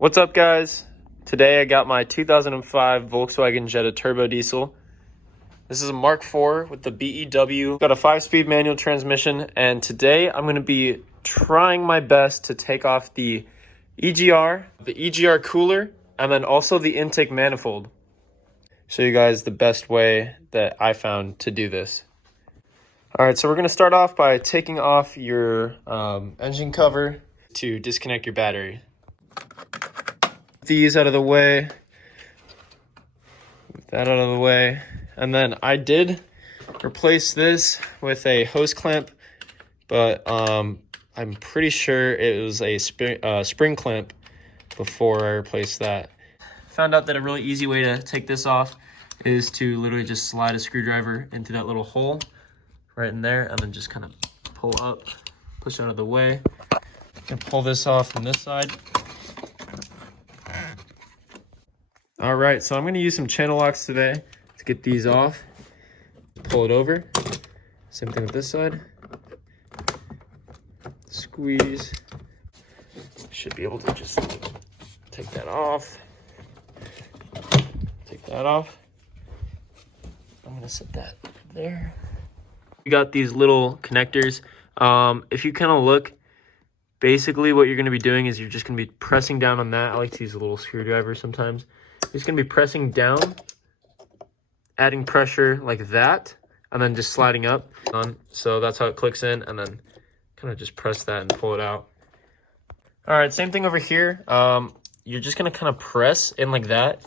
What's up, guys? Today I got my 2005 Volkswagen Jetta Turbo Diesel. This is a Mark IV with the BEW. Got a 5-speed manual transmission, and today I'm going to be trying my best to take off the EGR cooler, and then also the intake manifold. Show you guys the best way that I found to do this. All right, so we're going to start off by taking off your engine cover to disconnect your battery. These out of the way, that out of the way, and then I did replace this with a hose clamp, but I'm pretty sure it was a spring clamp before I replaced that. Found out that a really easy way to take this off is to literally just slide a screwdriver into that little hole right in there, and then just kind of pull up, push out of the way, and pull this off from this side. All right, so I'm going to use some channel locks today to get these off. Pull it over. Same thing with this side. Squeeze. Should be able to just take that off. Take that off. I'm going to set that there. We got these little connectors. If you kind of look, basically what you're going to be doing is you're just going to be pressing down on that. I like to use a little screwdriver sometimes. You're just going to be pressing down, adding pressure like that, and then just sliding up. So that's how it clicks in, and then kind of just press that and pull it out. All right, same thing over here. You're just going to kind of press in like that,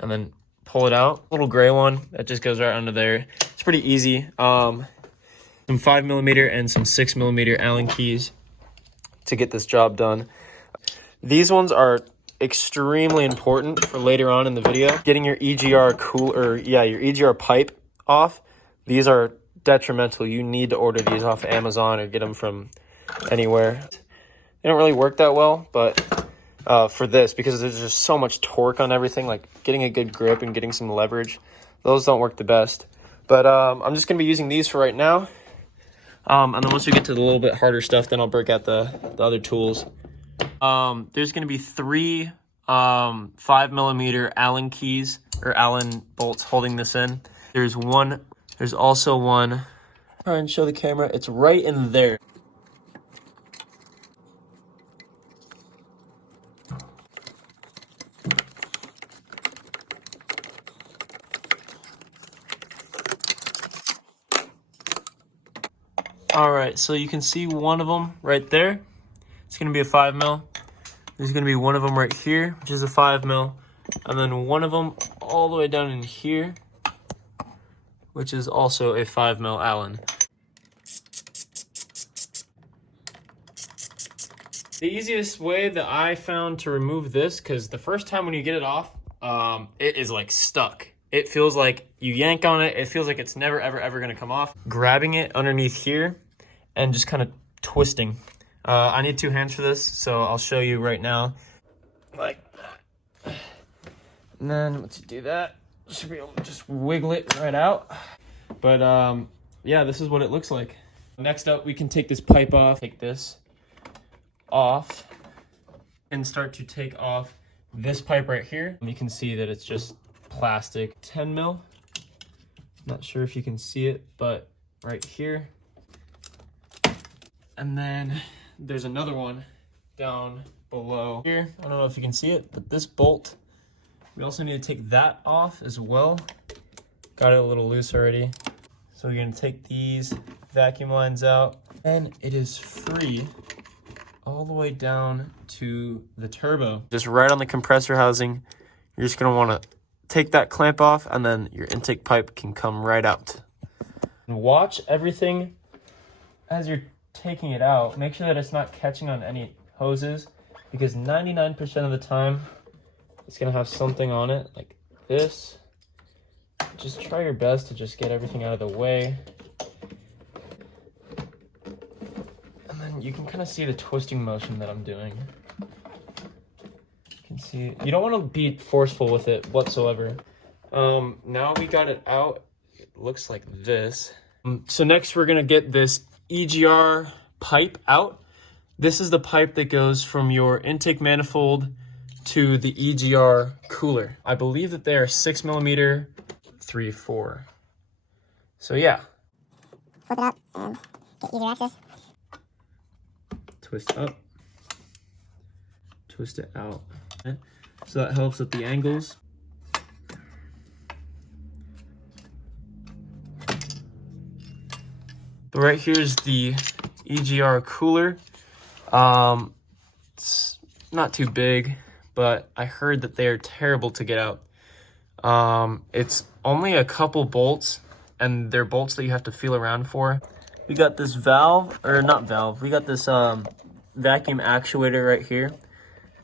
and then pull it out. Little gray one that just goes right under there. It's pretty easy. Some 5mm and some 6mm Allen keys to get this job done. These ones are extremely important for later on in the video. Getting your EGR your EGR pipe off. These are detrimental. You need to order these off Amazon or get them from anywhere. They don't really work that well, but for this, because there's just so much torque on everything, like getting a good grip and getting some leverage, those don't work the best. But I'm just gonna be using these for right now. And then once we get to the little bit harder stuff, then I'll break out the other tools. There's going to be 3 5mm Allen keys or Allen bolts holding this in. There's also one. Try and show the camera. It's right in there. All right, so you can see one of them right there. It's going to be a 5mm. There's going to be one of them right here, which is a 5mm. And then one of them all the way down in here, which is also a 5mm Allen. The easiest way that I found to remove this, because the first time when you get it off, it is like stuck. It feels like you yank on it. It feels like it's never, ever going to come off. Grabbing it underneath here and just kind of twisting. I need 2 hands for this, so I'll show you right now. Like that. And then once you do that, you should be able to just wiggle it right out. But yeah, this is what it looks like. Next up, we can take this pipe off. Take this off and start to take off this pipe right here. You can see that it's just plastic. 10mm. Not sure if you can see it, but right here. And then there's another one down below here. I don't know if you can see it, but this bolt, we also need to take that off as well. Got it a little loose already. So we're gonna take these vacuum lines out, and it is free all the way down to the turbo. Just right on the compressor housing. You're just gonna wanna take that clamp off, and then your intake pipe can come right out. And watch everything as you're taking it out. Make sure that it's not catching on any hoses, because 99% of the time it's gonna have something on it like this. Just try your best to just get everything out of the way. And then you can kind of see the twisting motion that I'm doing. You can see, you don't want to be forceful with it whatsoever. Now we got it out, it looks like this. So next we're gonna get this EGR pipe out. This is the pipe that goes from your intake manifold to the EGR cooler. I believe that they are 6mm 3/4. So yeah. Flip it up and get easier access. Twist up, twist it out. Okay. So that helps with the angles. But right here is the EGR cooler. It's not too big, but I heard that they are terrible to get out. It's only a couple bolts, and they're bolts that you have to feel around for. We got this valve, or not valve, we got this vacuum actuator right here.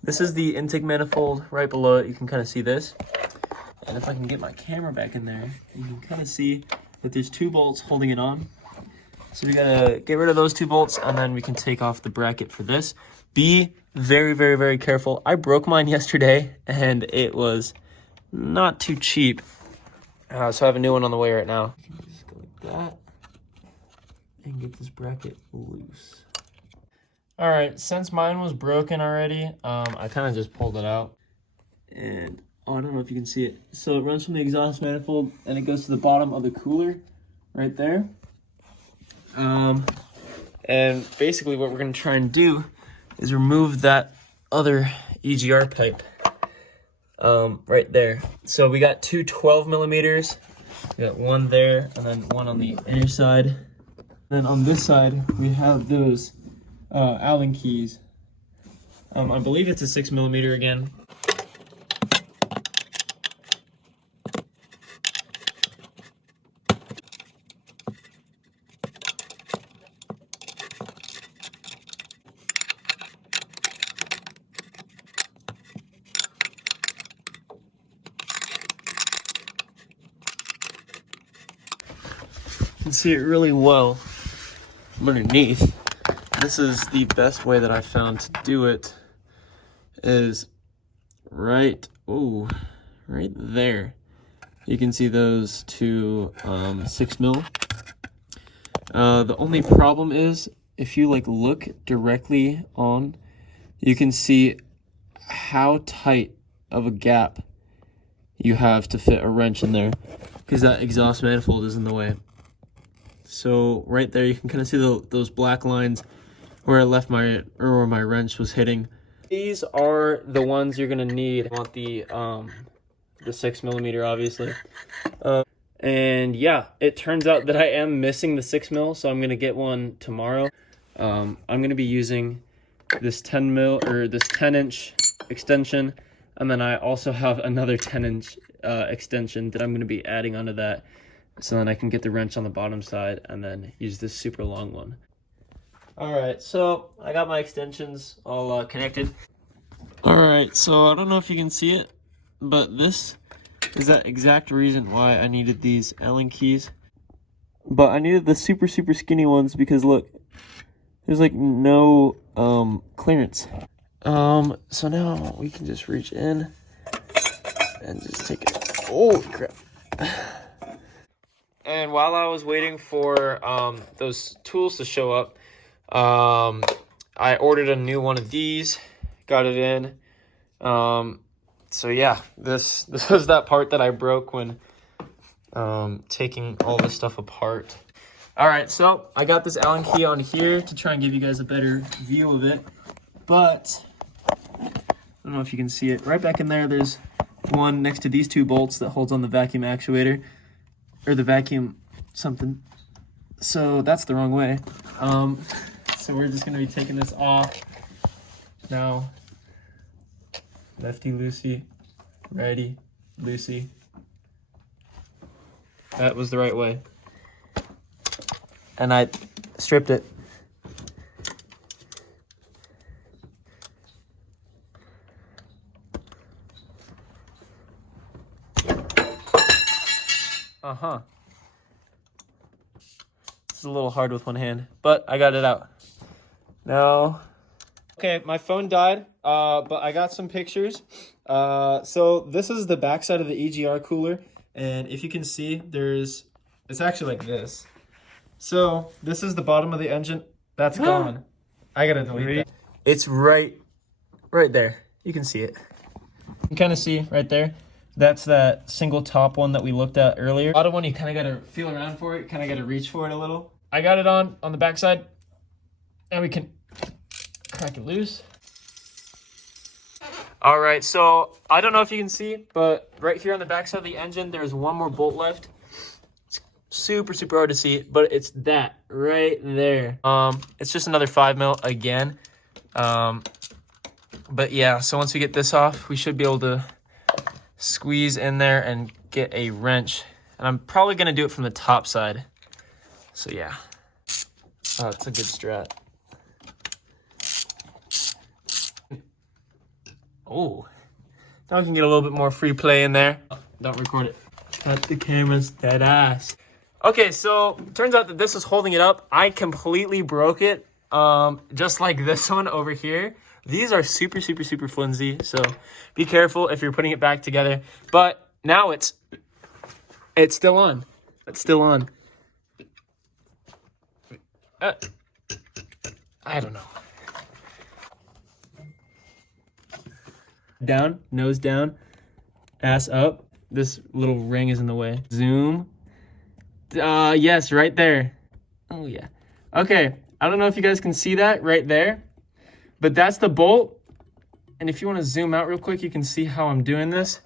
This is the intake manifold. Right below it, you can kind of see this. And if I can get my camera back in there, you can kind of see that there's 2 bolts holding it on. So we gotta get rid of those 2 bolts, and then we can take off the bracket for this. Be very, very, very careful. I broke mine yesterday, and it was not too cheap. So I have a new one on the way right now. You can just go like that and get this bracket loose. All right, since mine was broken already, I kind of just pulled it out. And oh, I don't know if you can see it. So it runs from the exhaust manifold and it goes to the bottom of the cooler right there. And basically what we're gonna try and do is remove that other EGR pipe right there. So we got 2 12mm. We got one there and then one on the inner side. Then on this side, we have those Allen keys. I believe it's a 6mm again. You can see it really well from underneath. This is the best way that I found to do it, is right there. You can see those 2 6mm. The only problem is if you look directly on, you can see how tight of a gap you have to fit a wrench in there, because that exhaust manifold is in the way. So right there, you can kind of see those black lines where I left where my wrench was hitting. These are the ones you're gonna need. I want the 6mm, obviously. And yeah, it turns out that I am missing the 6mm, so I'm gonna get one tomorrow. I'm gonna be using this 10-inch extension, and then I also have another 10-inch extension that I'm gonna be adding onto that, so then I can get the wrench on the bottom side and then use this super long one. All right, so I got my extensions all connected. All right, so I don't know if you can see it, but this is that exact reason why I needed these Allen keys. But I needed the super, super skinny ones because look, there's no clearance. So now we can just reach in and just take it. Holy crap. And while I was waiting for those tools to show up, I ordered a new one of these, got it in. So yeah, this was that part that I broke when taking all this stuff apart. All right, so I got this Allen key on here to try and give you guys a better view of it, but I don't know if you can see it. Right back in there, there's one next to these 2 bolts that holds on the vacuum actuator, or the vacuum something. So that's the wrong way. So we're just gonna be taking this off now. Lefty loosey, righty loosey. That was the right way. And I stripped it. This is a little hard with one hand, but I got it out. Now, okay, my phone died, but I got some pictures. So this is the backside of the EGR cooler, and if you can see, it's actually like this. So this is the bottom of the engine. That's gone. I gotta delete that. It's right there. You can see it. You can kind of see right there. That's that single top one that we looked at earlier. Bottom one, you kind of got to feel around for it. Kind of got to reach for it a little. I got it on the back side. And we can crack it loose. All right, so I don't know if you can see, but right here on the back side of the engine, there's one more bolt left. It's super, super hard to see, but it's that right there. It's just another 5mm again. But yeah, so once we get this off, we should be able to squeeze in there and get a wrench. And I'm probably gonna do it from the top side. So yeah, oh, it's a good strat. Oh, now we can get a little bit more free play in there. Oh, don't record it. Cut the camera's dead ass. Okay, so turns out that this is holding it up. I completely broke it, just like this one over here. These are super, super, super flimsy, so be careful if you're putting it back together. But now it's still on. It's still on. I don't know. Down, nose down, ass up. This little ring is in the way. Zoom. Yes, right there. Oh yeah. Okay, I don't know if you guys can see that right there, but that's the bolt. And if you want to zoom out real quick, you can see how I'm doing this.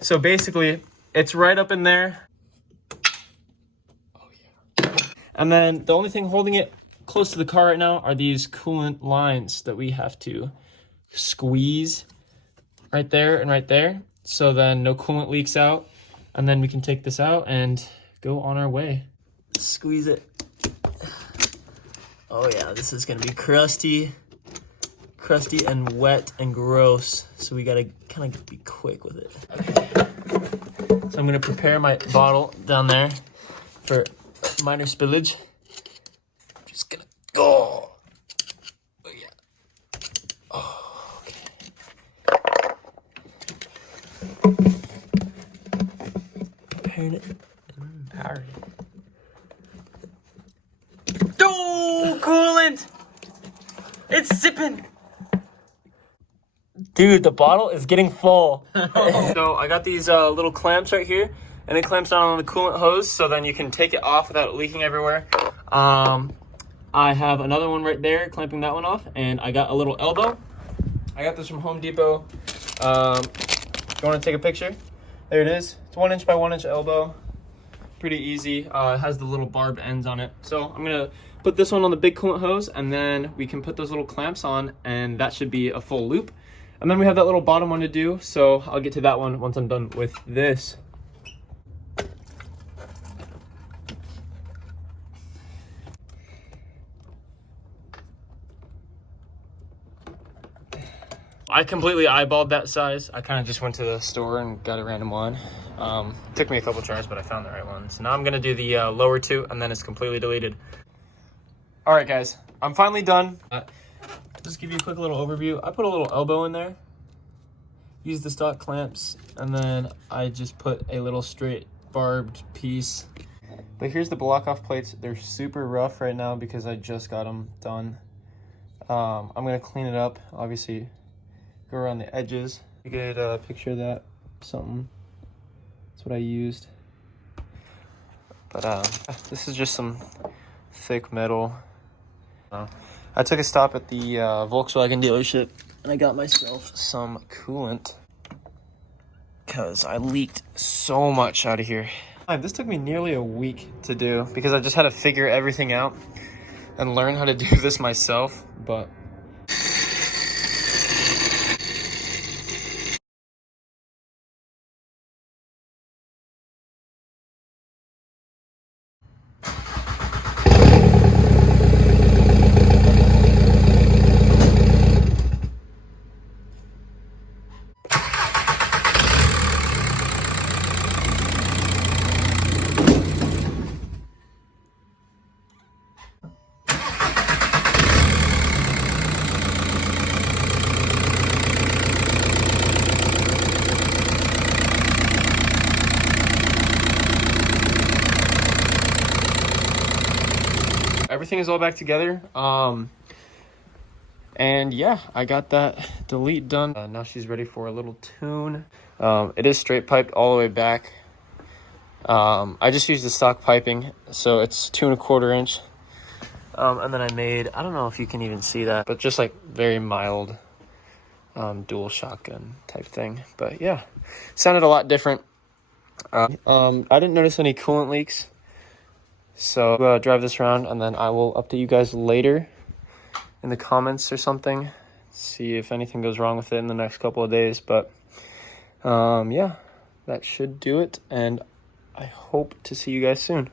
So basically, it's right up in there. Oh yeah. And then the only thing holding it close to the car right now are these coolant lines that we have to squeeze right there and right there, so then no coolant leaks out, and then we can take this out and go on our way. Squeeze it. Oh yeah, this is gonna be crusty and wet and gross, so we gotta kind of be quick with it. Okay. So I'm gonna prepare my bottle down there for minor spillage. Just gonna go. Oh yeah. Oh, okay. Preparing it. Powering it. Oh, coolant! It's sipping! Dude, the bottle is getting full. So I got these little clamps right here, and it clamps down on the coolant hose, so then you can take it off without it leaking everywhere. I have another one right there, clamping that one off, and I got a little elbow. I got this from Home Depot. You want to take a picture? There it is. It's 1 inch by 1 inch elbow. Pretty easy. It has the little barbed ends on it. So I'm gonna put this one on the big coolant hose, and then we can put those little clamps on, and that should be a full loop. And then we have that little bottom one to do, so I'll get to that one once I'm done with this. I completely eyeballed that size. I kind of just went to the store and got a random one. It took me a couple tries, but I found the right one. So now I'm gonna do the lower two, and then it's completely deleted. All right, guys, I'm finally done. Just give you a quick little overview. I put a little elbow in there, used the stock clamps, and then I just put a little straight barbed piece. But here's the block off plates. They're super rough right now because I just got them done. I'm gonna clean it up, obviously go around the edges. You get a picture of that, something. That's what I used. But this is just some thick metal. I took a stop at the Volkswagen dealership, and I got myself some coolant because I leaked so much out of here. This took me nearly a week to do because I just had to figure everything out and learn how to do this myself, but everything is all back together. And And yeah, I got that delete done. Now she's ready for a little tune. It is straight piped all the way back. I just used the stock piping, so it's 2¼ inch. And then I made, I don't know if you can even see that, but just like very mild dual shotgun type thing. But yeah, sounded a lot different. I didn't notice any coolant leaks. So drive this around and then I will update you guys later in the comments or something. See if anything goes wrong with it in the next couple of days. But yeah, that should do it. And I hope to see you guys soon.